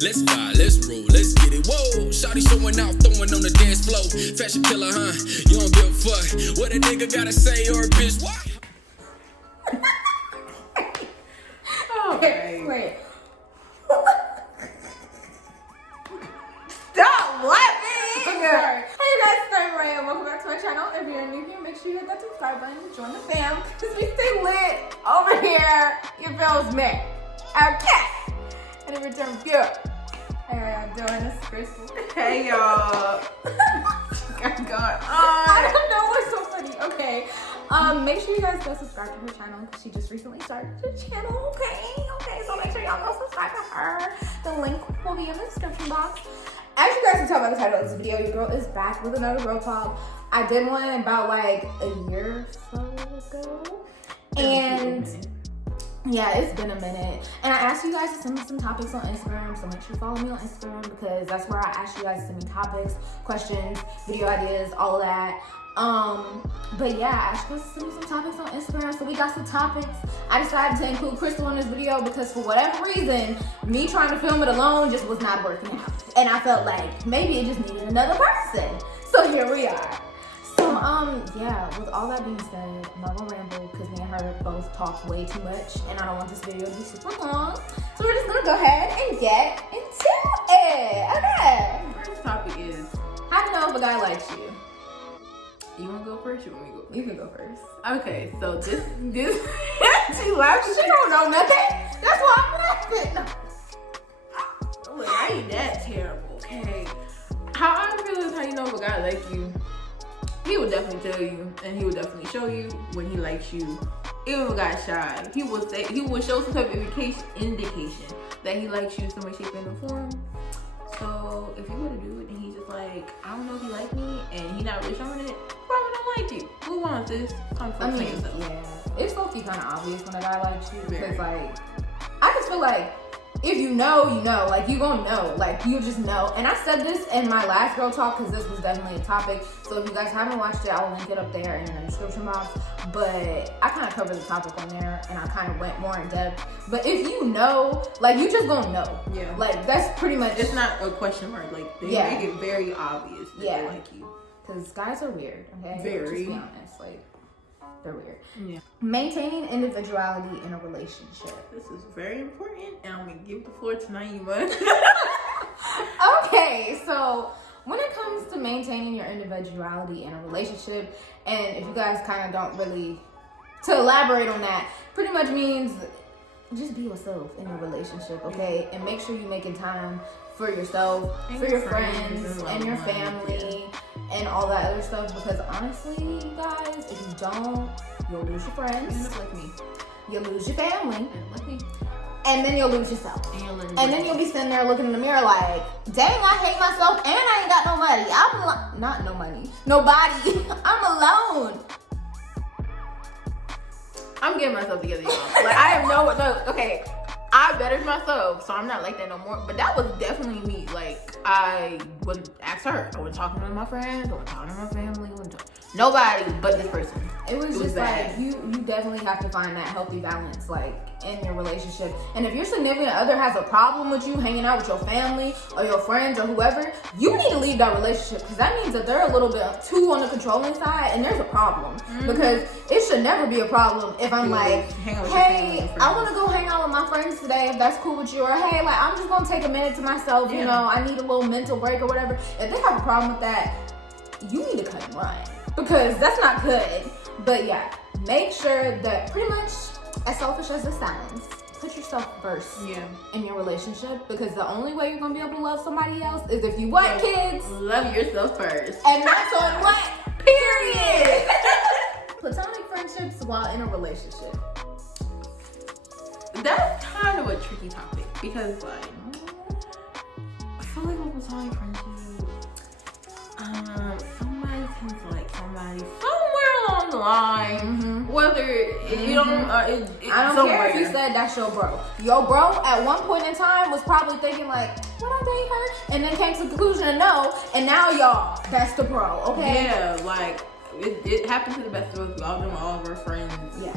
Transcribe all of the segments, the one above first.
Let's fly, let's roll, let's get it. Whoa, shawty showing out, throwing on the dance floor. Fashion killer, huh? You don't give a fuck what a nigga gotta say or a bitch. What? Okay, wait. Stop laughing! Okay. Hey guys, it's Naimahrae and welcome back to my channel. If you're new here, make sure you hit that subscribe button and join the fam because we stay lit over here. You feels me? Okay. And in return, yeah. Hey, how y'all doing? This is Krystals. Hey y'all. What's going on? I don't know what's so funny. Okay. Make sure you guys go subscribe to her channel because she just recently started her channel. Okay. So make sure y'all go subscribe to her. The link will be in the description box. As you guys can tell by the title of this video, your girl is back with another girl talk. I did one about like a year or so ago. And yeah, it's been a minute. And I asked you guys to send me some topics on Instagram, so make sure you follow me on Instagram because that's where I ask you guys to send me topics, questions, video ideas, all of that. But yeah, I asked you guys to send me some topics on Instagram, so we got some topics. I decided to include Krystal in this video because for whatever reason, me trying to film it alone just was not working out. And I felt like maybe it just needed another person. So here we are. So, yeah, with all that being said, I'm not gonna ramble because me and her both talk way too much and I don't want this video to be super long. So we're just gonna go ahead and get into it. Okay. First topic is how to know if a guy likes you. you wanna go first? You want me to go first? You can go first. Okay, so this She laughing. She don't know nothing. That's why I'm laughing. look, I ain't that terrible, okay? How I feel is how you know if a guy like you. He would definitely tell you, and he would definitely show you when he likes you. Even if a guy's shy, he would show some type of indication that he likes you in some way, shape, and form. So if you were to do it and he's just like, I don't know if he like me, and he not really showing it, probably don't like you. Who wants this? I mean, yeah, it's supposed to be kind of obvious when a guy likes you because, like, I just feel like if you know, you know. Like, you gonna know. Like, you just know. And I said this in my last girl talk because this was definitely a topic. So if you guys haven't watched it, I'll link it up there in the description box. But I kind of covered the topic on there and I kind of went more in depth. But if you know, like, you just gonna know. Yeah. Like, that's pretty much. It's not a question mark. Like, they make it very obvious that they like you. Because guys are weird, okay? Very. Just be honest. Like, they're weird. Yeah. Maintaining individuality in a relationship. This is very important, and I'm gonna give the floor to Naimah. Okay, so when it comes to maintaining your individuality in a relationship, and if you guys kind of don't really, to elaborate on that, pretty much means just be yourself in a relationship, okay? And make sure you're making time for yourself, and for your friends, and your family, and all that other stuff. Because honestly, you guys, if you don't, you'll lose your friends. You look like me. You'll lose your family. And like me. And then you'll lose yourself. And then you'll be sitting there looking in the mirror like, dang, I hate myself and I ain't got no money. Not no money. Nobody. I'm alone. I'm getting myself together, y'all. Like, I have no, okay. I bettered myself, so I'm not like that no more. But that was definitely me. Like, I wouldn't ask her. I wasn't talking to my friends. I wasn't talking to my family. Nobody but this person. It was just bad. Like, you definitely have to find that healthy balance, like, in your relationship. And if your significant other has a problem with you hanging out with your family or your friends or whoever, you need to leave that relationship because that means that they're a little bit too on the controlling side and there's a problem. Because it should never be a problem if I'm like, hey, I want to go hang out with my friends today if that's cool with you, or hey, like, I'm just going to take a minute to myself, you know, I need a little mental break or whatever. If they have a problem with that, you need to cut and run because that's not good. But yeah, make sure that pretty much, as selfish as it sounds, put yourself first in your relationship because the only way you're going to be able to love somebody else is if you what, kids? Love yourself first. And that's on what? Period. Platonic friendships while in a relationship. That's kind of a tricky topic because, like, I feel like with platonic friendships, somebody tends to like somebody somewhere along the line. Whether you don't, I don't care if you said that's your bro. Your bro at one point in time was probably thinking like, would I date her? And then came to the conclusion of no, and now y'all, that's the bro. Okay. Yeah, like it happened to the best of us. We all know all of our friends. Yeah.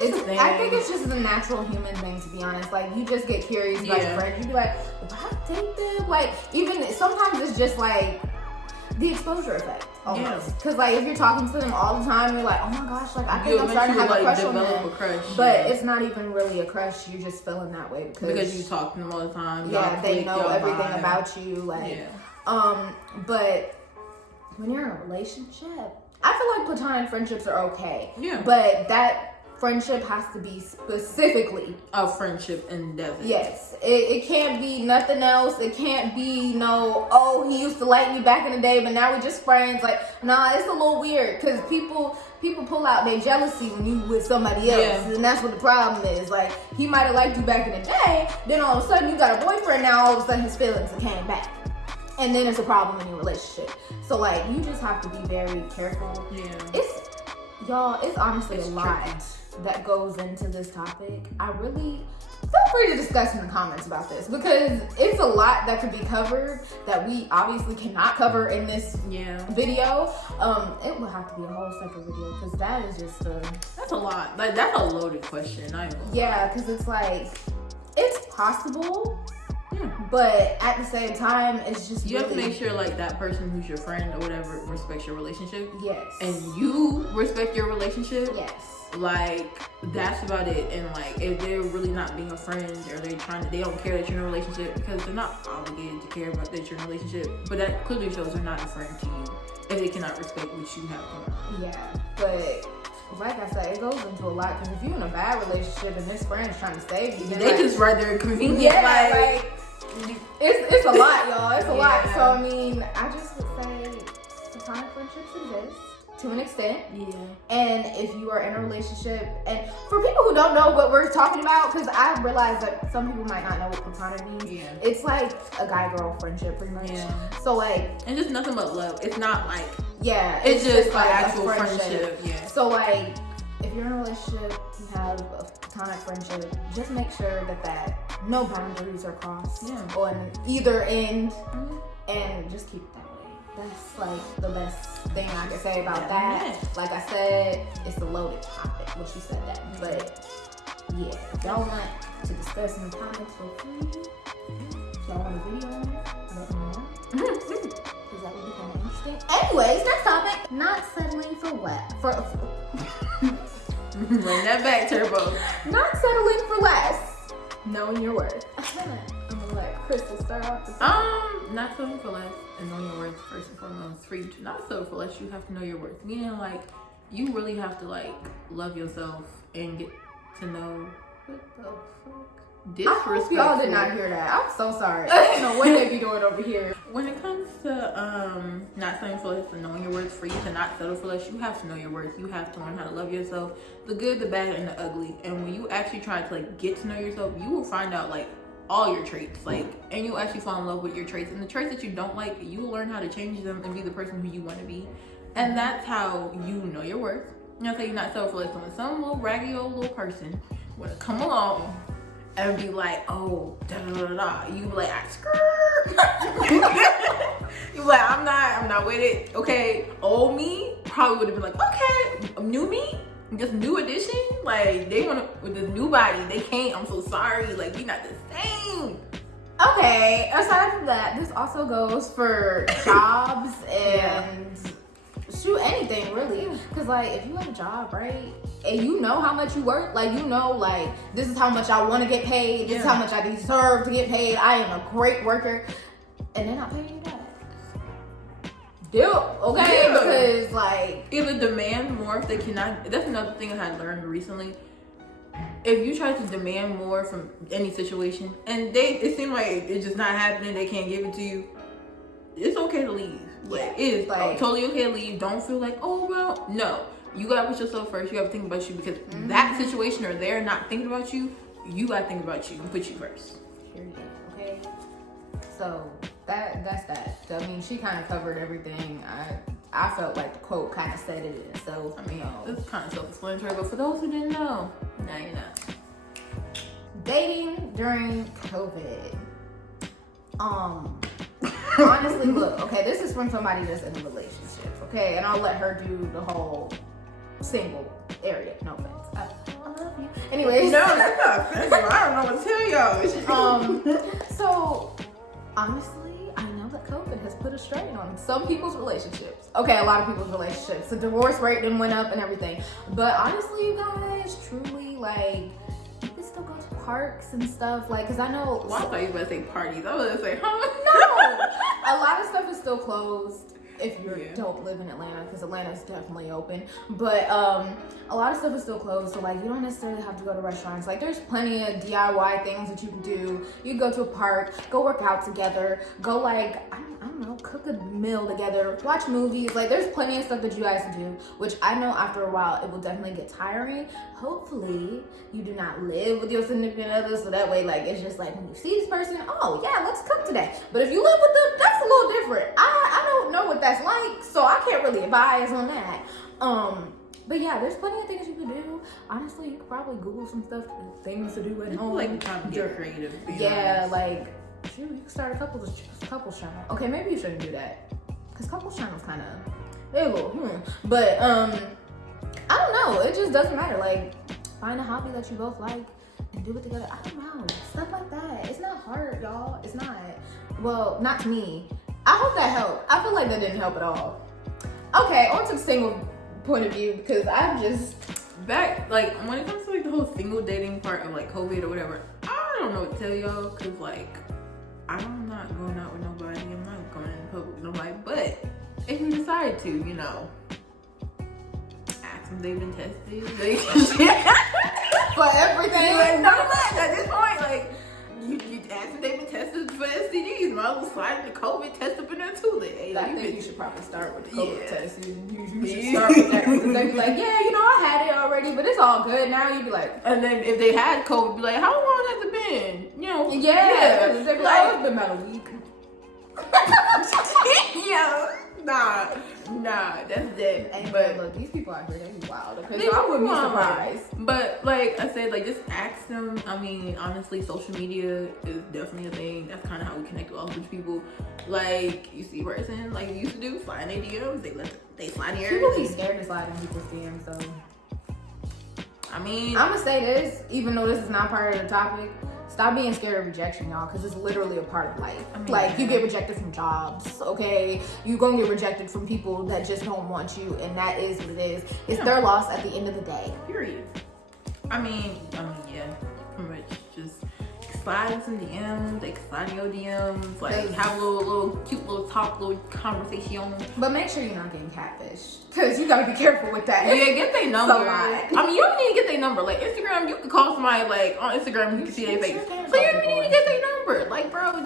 I think it's just a natural human thing, to be honest. Like, you just get curious about your friends. You be like, would I date them? Like, even sometimes it's just like the exposure effect, almost. Because like, if you're talking to them all the time, you're like, oh my gosh, like, I think I'm starting to have a crush on them. But it's not even really a crush. You're just feeling that way because you talk to them all the time. Yeah, they know everything about you. Like, but when you're in a relationship, I feel like platonic friendships are okay. Yeah. But that friendship has to be specifically a friendship endeavor. Yes. It can't be nothing else. It can't be oh, he used to like me back in the day, but now we're just friends. Like, nah, it's a little weird because people pull out their jealousy when you with somebody else. And that's what the problem is. Like, he might have liked you back in the day, then all of a sudden you got a boyfriend, now all of a sudden his feelings came back. And then it's a problem in your relationship. So, like, you just have to be very careful. Yeah. It's honestly a lot that goes into this topic. I really feel free to discuss in the comments about this because it's a lot that could be covered that we obviously cannot cover in this video. It will have to be a whole separate video because that is just that's a lot. Like, that's a loaded question. Because it's like, it's possible. But at the same time, it's just you have to make sure like that person who's your friend or whatever respects your relationship. Yes. And you respect your relationship. Yes. Like, that's about it. And like, if they're really not being a friend or they don't care that you're in a relationship because they're not obligated to care about that you're in a relationship. But that clearly shows they're not a friend to you if they cannot respect what you have going on. Yeah, but like I said, it goes into a lot because if you're in a bad relationship and this friend is trying to save you, they just right there convenient. Yeah, like it's a lot, y'all. It's a lot. So I mean, I just would say platonic friendships exist to an extent. Yeah. And if you are in a relationship, and for people who don't know what we're talking about, because I realize that some people might not know what platonic means. Yeah. It's like a guy-girl friendship, pretty much. Yeah. So like, and just nothing but love. It's not like it's just like actual friendship. Yeah. So like, if you're in a relationship, you have a platonic friendship, just make sure that no boundaries are crossed on either end, and just keep it that way. That's like the best thing I can say about that. Like I said, it's a loaded topic. Well, she said that, but if y'all want to discuss in the comments, feel free. If y'all want a video on it, let me know. Because that would be kind of interesting. Anyways, next topic: not settling for what? Run that back, Turbo. Not settling for less. Knowing your worth. I'm gonna let Krystal start off. Not settling for less and knowing your worth first and foremost. For you to not settle for less, you have to know your worth. Meaning, like, you really have to like love yourself and get to know what the fuck. I hope y'all did not hear that. I'm so sorry. I don't know what they be doing over here. When it comes to not settling for less and knowing your worth, for you to not settle for less, you have to know your worth. You have to learn how to love yourself, the good, the bad, and the ugly. And when you actually try to like get to know yourself, you will find out like all your traits, like, and you'll actually fall in love with your traits. And the traits that you don't like, you will learn how to change them and be the person who you want to be. And that's how you know your worth. You know, say you're not settle for less. So when some little raggedy old little person want to come along and be like, oh, da da da da, you be like, I skirt. You be like, I'm not with it. Okay, old me probably would have been like, okay, new me, just new edition. Like, they want to with this new body, they can't. I'm so sorry. Like, we not the same. Okay, aside from that, this also goes for jobs and shoot, anything really. Because like, if you have a job, right, and you know how much you work, like, you know, like, this is how much I want to get paid, this is how much I deserve to get paid, I am a great worker, and they're not paying you that. Okay? Because like, either demand more if they cannot. That's another thing I had learned recently. If you try to demand more from any situation and it seems like it's just not happening, they can't give it to you, it's okay to leave. Like, it is like totally okay to leave. Don't feel like, oh well, no. You gotta put yourself first. You gotta think about you, because that situation or they're not thinking about you, you gotta think about you and put you first. Period. Okay. So that's that. I mean, she kind of covered everything. I felt like the quote kind of said it in. So I mean, it's kind of self-explanatory, but for those who didn't know, now you know. Dating during COVID. Honestly, look, okay, this is from somebody that's in a relationship, okay, and I'll let her do the whole single area. No offense. I love you. Anyways. No, that's not offensive. I don't know what to tell y'all. So, honestly, I know that COVID has put a strain on some people's relationships. Okay, a lot of people's relationships. The divorce rate then went up and everything. But honestly, you guys, truly, like, you can still go to parks and stuff. Like, because I know... Well, I thought you were going to say parties. I was going to say, huh? No! A lot of stuff is still closed. If you don't live in Atlanta, because Atlanta's definitely open, but a lot of stuff is still closed, so like you don't necessarily have to go to restaurants. Like there's plenty of DIY things that you can do. You can go to a park, go work out together, go like I don't know, cook a meal together, watch movies. Like there's plenty of stuff that you guys can do, which I know after a while it will definitely get tiring. Hopefully you do not live with your significant other, so that way like it's just like when you see this person, oh yeah, let's cook today. But if you live with them, that's a little different. I don't know what that's like, so I can't really advise on that. But yeah, there's plenty of things you can do. Honestly, you could probably Google some stuff, things to do at home. Like trying to get creative. Yeah, like shoot, you can start a couples channel. Okay, maybe you shouldn't do that, cause couples channels kind of they're a little But I don't know. It just doesn't matter. Like find a hobby that you both like and do it together. I don't know, stuff like that. It's not hard, y'all. It's not. Well, not to me. I hope that helped. I feel like that didn't help at all. Okay, on to the single point of view, because I'm just back, like when it comes to like the whole single dating part of like COVID or whatever, I don't know what to tell y'all, because like I'm not going out with nobody, I'm not going in public with nobody, but if you decide to, you know, ask them if they've been tested, like, for everything. Like, not much at this point, like you ask if they've been tested for STDs, might as well slide the COVID test up in there too. Like, I think you should probably start with the COVID test. You should start with that, because they be like, yeah, you know, I had it already, but it's all good now. You be like, and then if they had COVID, be like, how long has it been? You know, yeah. They be like, oh, it's been about a week. Yeah, nah, that's dead. And but look, these people out here, they be wild. Okay, they so I wouldn't be wild. surprised. But like I said, like just ask them. I mean, honestly, social media is definitely a thing. That's kind of how we connect with all these people. Like you see a person like you used to do, slide in their DMs. They slide in your People be scared to slide in people's DMs, so. I mean, I'm gonna say this, even though this is not part of the topic. Stop being scared of rejection, y'all, because it's literally a part of life. I mean, like, you get rejected from jobs, okay? You're going to get rejected from people that just don't want you, and that is what it is. It's their loss at the end of the day. Period. I mean, yeah, pretty much just slide in some DMs, like slide in your DMs, like have a little cute little talk, little conversation. But make sure you're not getting catfished, because you got to be careful with that. Yeah, get their number. I mean, you don't need to get their number. Like Instagram, you can call somebody like on Instagram, you can see their face. So you don't need to get their number. Like, bro,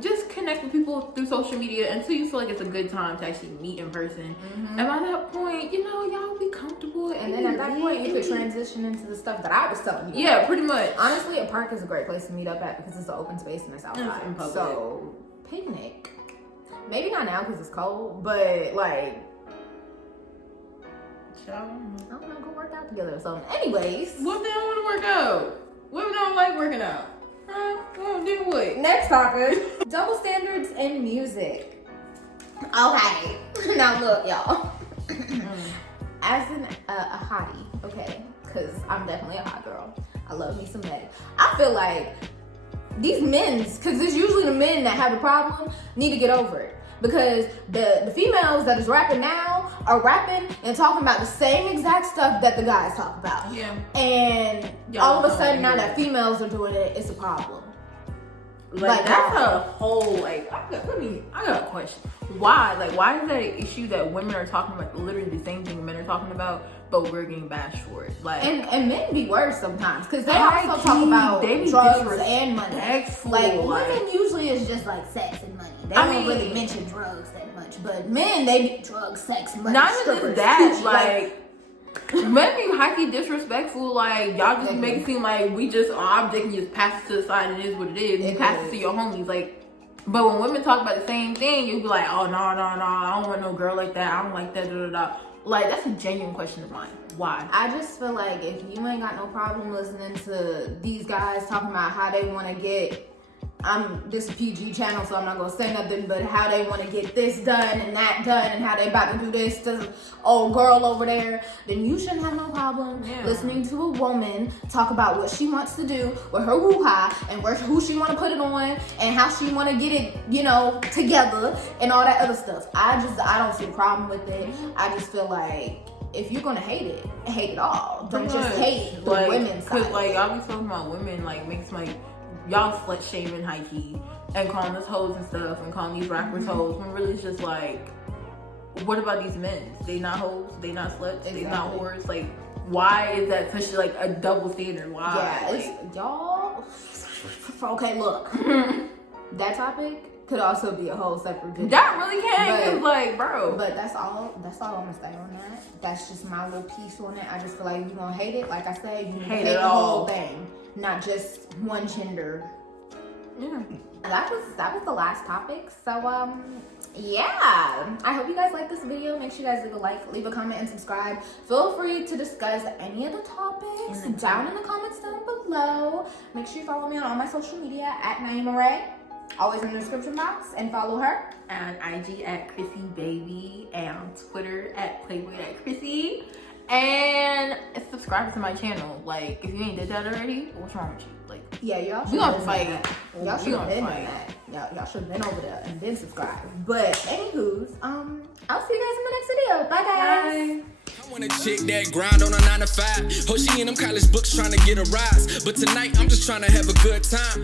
just connect with people through social media until you feel like it's a good time to actually meet in person. And by that point, you know, y'all will be comfortable. And then at that point, you could transition into the stuff that I was telling you. Yeah, pretty much. Honestly, a park is a great place to meet up at because it's an open space and it's outside. So, picnic. Maybe not now because it's cold, but like, I don't know, go work out together or something. Anyways. What if they don't want to work out? What if they don't like working out? Do what? Next topic. Double standards in music. Okay. Now look, y'all. As a hottie, okay, because I'm definitely a hot girl. I love me some Meg. I feel like these men's, because it's usually the men that have the problem, need to get over it. Because the females that is rapping now are rapping and talking about the same exact stuff that the guys talk about. Yeah. And all of a sudden now that females are doing it, it's a problem. Like that's a whole like I got a question. Why is that an issue that women are talking about literally the same thing men are talking about, but we're getting bashed for it? Like and men be worse sometimes because they also talk about drugs and money. Like women usually is just like sex and money. They don't really mention drugs that much, but men they be drugs, sex, money. Not even that, like. Men be highly disrespectful, like y'all just make it seem like we just object and just pass it to the side and it is what it is. You pass it to your homies, like. But when women talk about the same thing, you be like, oh no, I don't want no girl like that. I don't like that. Like that's a genuine question of mine. Why? I just feel like if you ain't got no problem listening to these guys talking about how they want to get this is a PG channel, so I'm not gonna say nothing, but how they want to get this done and that done, and how they about to do this to the old girl over there, then you shouldn't have no problem listening to a woman talk about what she wants to do with her hoo-ha, and who she want to put it on, and how she want to get it, you know, together, and all that other stuff. I don't see a problem with it. I just feel like, if you're gonna hate it all. Don't just hate the women's side. Cause like y'all be talking about women, like makes my y'all slut shaming high key and calling us hoes and stuff, and calling these rappers hoes, when really it's just like, what about these men? They not hoes, they not sluts, they not whores. Like, why is that such like a double standard? Why? Yeah, it's y'all. Okay, look, that topic could also be a whole separate video. That really can, cause like, bro. But that's all I'm gonna say on that. That's just my little piece on it. I just feel like you're gonna hate it. Like I said, you hate the whole thing, not just one gender. Yeah. That was the last topic. So yeah, I hope you guys like this video. Make sure you guys leave a like, leave a comment, and subscribe. Feel free to discuss any of the topics down in the comments down below. Make sure you follow me on all my social media at naimahrae, always in the description box, and follow her And IG at kryssy.bby, and on Twitter at playboy.kryssy. And subscribe to my channel. Like, if you ain't did that already, what's wrong with you? Like, yeah, y'all we gonna fight. Y'all should have been doing that. Y'all should have been over there and then subscribe. But anywho's, I'll see you guys in the next video. Bye guys. bye. I want a chick that grind on a 9 to 5. Oh, she in them college books trying to get a rise. But tonight I'm just trying to have a good time.